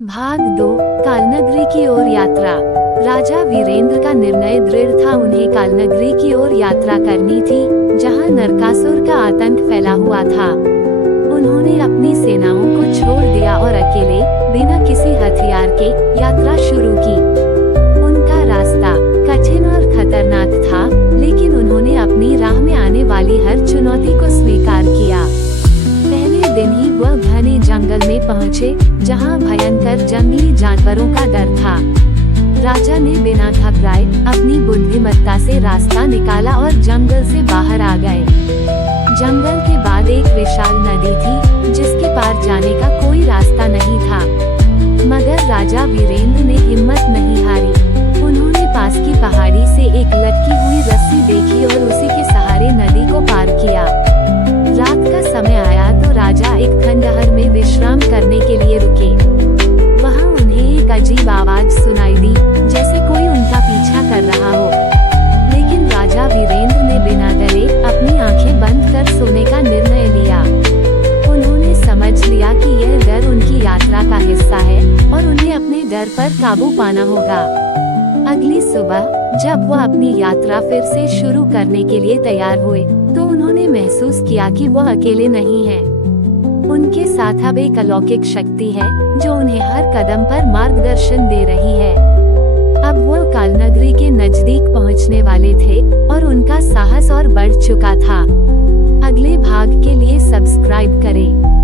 भाग 2 कालनगरी की ओर यात्रा। राजा वीरेंद्र का निर्णय दृढ़ था। उन्हें कालनगरी की ओर यात्रा करनी थी, जहां नरकासुर का आतंक फैला हुआ था। उन्होंने अपनी सेनाओं को छोड़ दिया और अकेले, बिना किसी हथियार के, यात्रा शुरू की। उनका रास्ता कठिन और खतरनाक था, लेकिन उन्होंने अपनी राह में आने वाली हर चुनौती को स्वीकार किया। पहले दिन ही वह घने जंगल में पहुंचे, जहां भयंकर जंगली जानवरों का डर था। राजा ने बिना घबराए अपनी बुद्धिमत्ता से रास्ता निकाला और जंगल से बाहर आ गए। जंगल के बाद एक विशाल नदी थी, जिसके पार जाने का कोई रास्ता नहीं था। मगर राजा वीरेंद्र ने हिम्मत नहीं हारी। उन्होंने पास की पहाड़ी से एक लटकी हुई रस्सी देखी और उसी के सहारे नदी को पार किया। रात का समय आया तो राजा एक खंडहर में विश्राम करने के लिए रुके। वहां उन्हें एक अजीब आवाज सुनाई दी, जैसे कोई उनका पीछा कर रहा हो। लेकिन राजा वीरेंद्र ने बिना डरे अपनी आंखें बंद कर सोने का निर्णय लिया। उन्होंने समझ लिया कि यह डर उनकी यात्रा का हिस्सा है और उन्हें अपने डर पर काबू पाना होगा। अगली सुबह जब वह अपनी यात्रा फिर से शुरू करने के लिए तैयार हुए, तो उन्होंने महसूस किया कि वह अकेले नहीं हैं। उनके साथ अब एक अलौकिक शक्ति है, जो उन्हें हर कदम पर मार्गदर्शन दे रही है। अब वो कालनगरी के नजदीक पहुंचने वाले थे और उनका साहस और बढ़ चुका था। अगले भाग के लिए सब्सक्राइब करें।